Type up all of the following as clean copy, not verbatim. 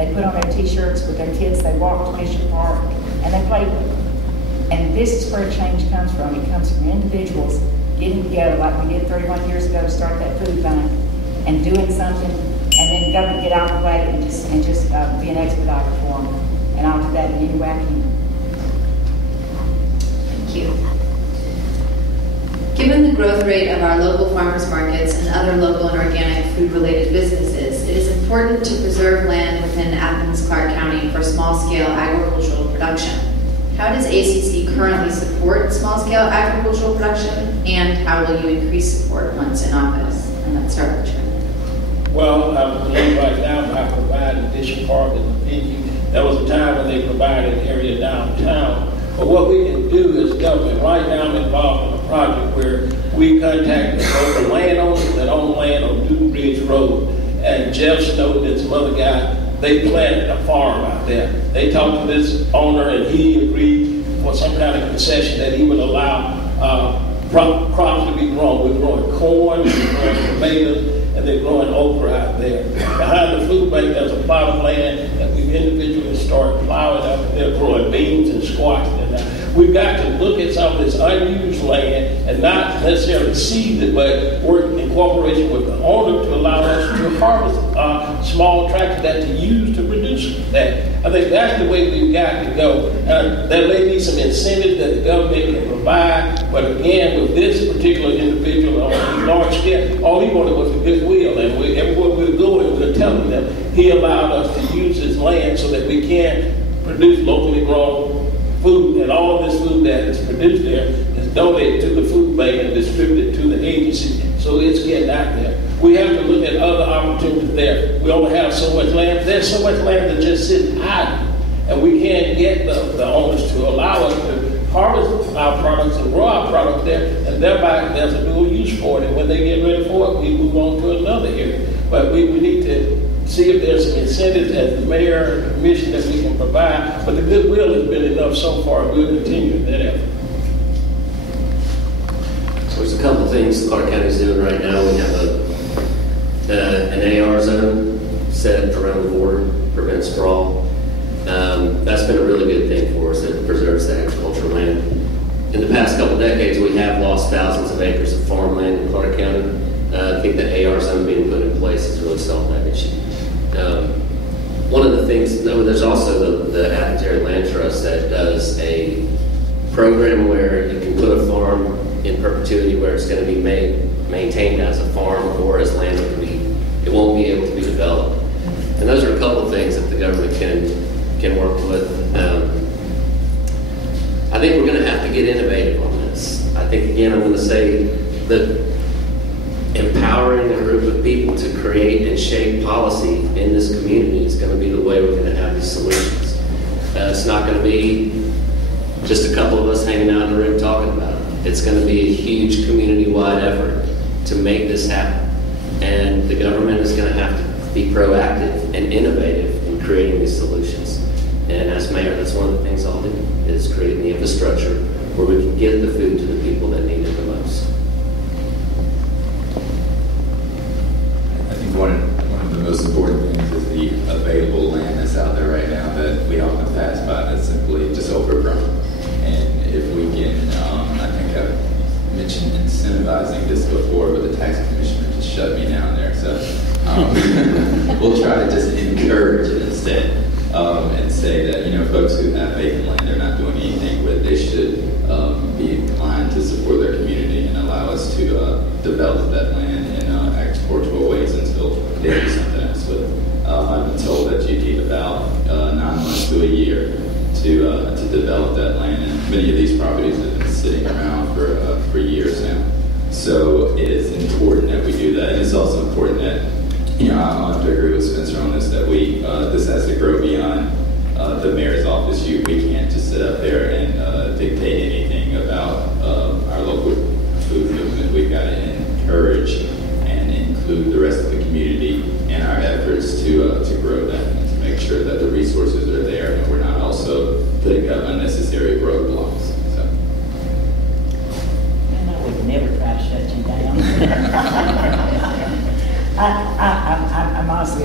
They put on their t-shirts with their kids, they walk to Mission Park, and they play with them. And this is where change comes from. It comes from individuals getting together like we did 31 years ago to start that food bank and doing something, and then government get out of the way and just be an expediter for them. And I'll do that in any way I can. Thank you. Given the growth rate of our local farmers markets and other local and organic food-related businesses, it is important to preserve land within Athens, Clarke County for small-scale agricultural production. How does ACC currently support small-scale agricultural production, and how will you increase support once in office? And let's start with Chairman. Well, I believe right now by providing Bishop Park and the venue, there was a time when they provided an area downtown. But what we can do as government, right now I'm involved in a project where we contacted the local landowners that own land on Dewey Ridge Road, and Jeff Snowden and some other guy, they planted a farm out there. They talked to this owner and he agreed for some kind of concession that he would allow crops to be grown. We're growing corn, we're growing tomatoes, and they're growing okra out there. Behind the food bank, there's a plot of land that we've individually started plowing up, and they're growing beans and squash. And we've got to look at some of this unused land and not necessarily seize it, but work in cooperation with the owner to allow us to harvest small tracts that to use to produce that. I think that's the way we've got to go. There may be some incentives that the government can provide, but again, with this particular individual on a large scale, all he wanted was a goodwill, and everywhere we're going, we're telling them he allowed us to use his land so that we can produce locally grown food, and all of this food that is produced there is donated to the food bank and distributed to the agency, so it's getting out there. We have to look at other opportunities there. We only have so much land. There's so much land that just sits idle, and we can't get the owners to allow us to harvest our products and grow our products there, and thereby there's a dual use for it. And when they get ready for it, we move on to another area. But we need to see if there's some incentives as the mayor and commission that we can provide. But the goodwill has been enough so far. We'll continue that effort. So there's a couple of things Clarke County is doing right now. We have an AR zone set around the border, prevent sprawl. That's been a really good thing for us. It preserves the agricultural land. In the past couple of decades, we have lost thousands of acres of farmland in Clarke County. I think the AR zone being put in place has really solved that issue. One of the things, there's also the Athens Area Land Trust that does a program where you can put a farm in perpetuity where it's going to be maintained as a farm or as land that it won't be able to be developed. And those are a couple of things that the government can work with. I think we're going to have to get innovative on this. I think, again, I'm going to say that empowering a group of people to create and shape policy in this community is going to be the way we're going to have these solutions. It's not going to be just a couple of us hanging out in the room talking about it. It's going to be a huge community-wide effort to make this happen. And the government is going to have to be proactive and innovative in creating these solutions. And as mayor, that's one of the things I'll do, is creating the infrastructure where we can get the food to the people that need it the most. I think one of the most important things is the available land that's out there right now that we often pass by that's simply just overgrown. And if we can, I think I've mentioned incentivizing this before, but the tax commissioner just shut me down there. So we'll try to just encourage it instead, and say that, folks who have vacant land they're not doing anything with, they should be inclined to support their community and allow us to develop that land in agricultural ways until they do something else with it. I've been told that you need about 9 months to a year to develop that land, and many of these properties have been sitting around for years now. So it is important that we do that, and it's also important that, I have to agree with Spencer on this, that this has to grow beyond the mayor's office. We can't just sit up there and dictate anything about our local food movement. We've got to encourage and include the rest of the community in our efforts to grow that and to make sure that the resources are there and we're not also putting up unnecessary roadblocks. So. I would never try to shut you down. I'm honestly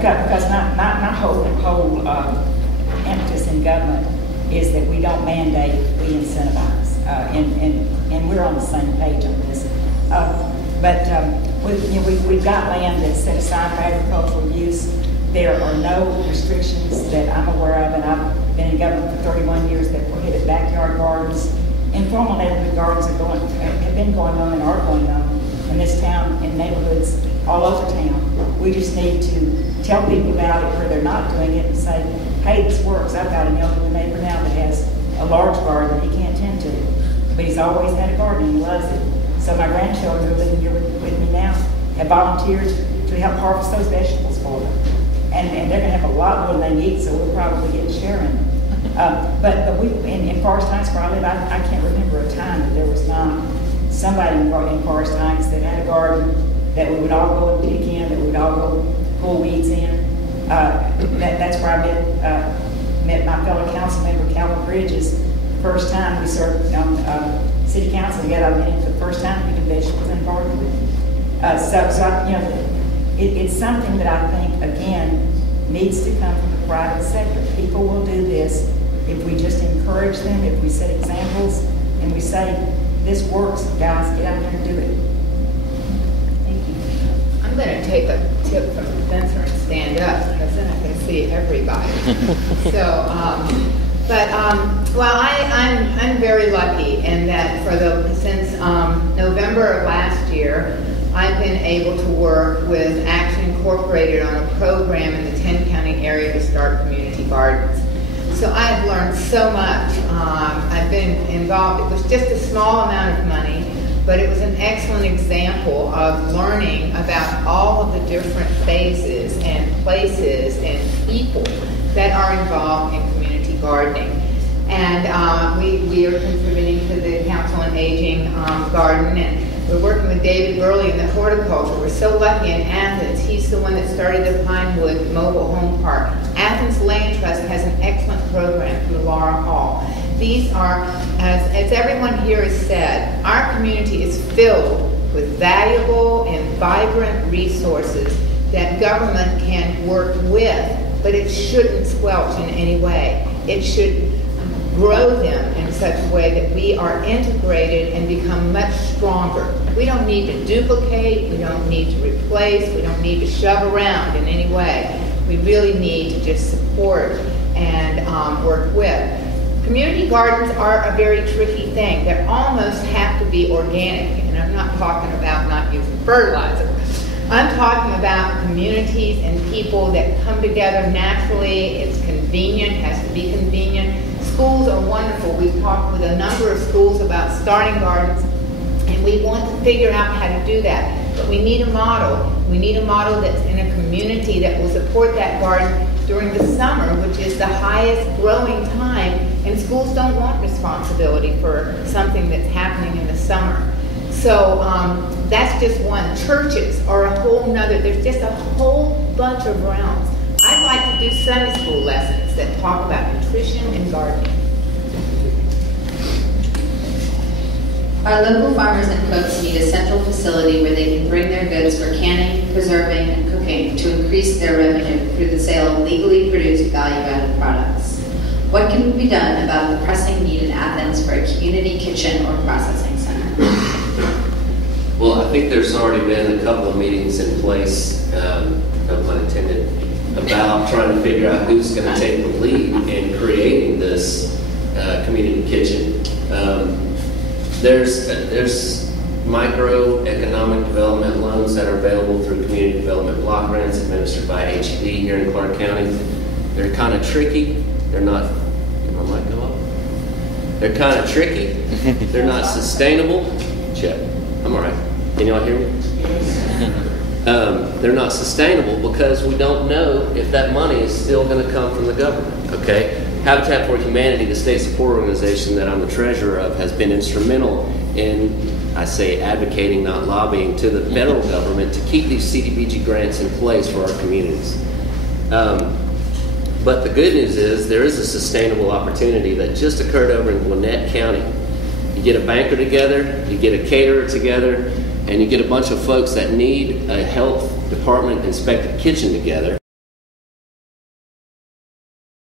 because my whole emphasis in government is that we don't mandate, we incentivize, and we're on the same page on this. We've got land that's set aside for agricultural use. There are no restrictions that I'm aware of, and I've been in government for 31 years that prohibit backyard gardens. Informal neighborhood gardens have been going on and are going on in this town, in neighborhoods all over town. We just need to tell people about it where they're not doing it and say, hey, this works. I've got an elderly neighbor now that has a large garden he can't tend to, but he's always had a garden and he loves it. So my grandchildren who are living here with me now have volunteered to help harvest those vegetables for them. And they're going to have a lot more than they need, so we'll probably get sharing. But we, in Forest Heights where I live, I can't remember a time that there was not somebody in Forest Heights that had a garden that we would all go and pick in, that we would all go pull weeds in. That's where I met my fellow council member, Calvin Bridges. First time we served on city council together, I met him for the first time picking vegetables and gardening with him. It's something that I think, again, needs to come from the private sector. People will do this if we just encourage them, if we set examples, and we say, this works, guys, get out there and do it. Thank you. I'm going to take a tip from Spencer and stand up, because then I can see everybody. I'm very lucky in that since November of last year, I've been able to work with Action Incorporated on a program in the 10-county area to start community gardens. So I've learned so much. I've been involved. It was just a small amount of money, but it was an excellent example of learning about all of the different phases and places and people that are involved in community gardening. And we are contributing to the Council on Aging garden, and we're working with David Burley in the horticulture. We're so lucky in Athens. He's the one that started the Pinewood Mobile Home Park. Athens Land Trust has an excellent program through Laura Hall. These are, as everyone here has said, our community is filled with valuable and vibrant resources that government can work with, but it shouldn't squelch in any way. It should grow them in such a way that we are integrated and become much stronger. We don't need to duplicate, we don't need to replace, we don't need to shove around in any way. We really need to just support and work with. Community gardens are a very tricky thing. They almost have to be organic, and I'm not talking about not using fertilizer. I'm talking about communities and people that come together naturally. It's convenient, has to be convenient. Schools are wonderful. We've talked with a number of schools about starting gardens, and we want to figure out how to do that. But we need a model. We need a model that's in a community that will support that garden during the summer, which is the highest growing time, and schools don't want responsibility for something that's happening in the summer. So that's just one. Churches are a whole nother, there's just a whole bunch of realms. I'd like to do Sunday school lessons that talk about nutrition and gardening. Our local farmers and cooks need a central facility where they can bring their goods for canning, preserving, and cooking to increase their revenue through the sale of legally produced value-added products. What can be done about the pressing need in Athens for a community kitchen or processing center? Well, I think there's already been a couple of meetings in place, no pun intended, about trying to figure out who's going to take the lead in creating this community kitchen. There's microeconomic development loans that are available through community development block grants administered by HED here in Clark County. They're kind of tricky. They're not, can my mic go up? They're kind of tricky. They're not sustainable. Check. I'm all right. Can y'all hear me? They're not sustainable because we don't know if that money is still going to come from the government, okay? Habitat for Humanity, the state support organization that I'm the treasurer of, has been instrumental in, I say, advocating, not lobbying, to the federal government to keep these CDBG grants in place for our communities. But the good news is there is a sustainable opportunity that just occurred over in Gwinnett County. You get a banker together, you get a caterer together, and you get a bunch of folks that need a health department inspected kitchen together.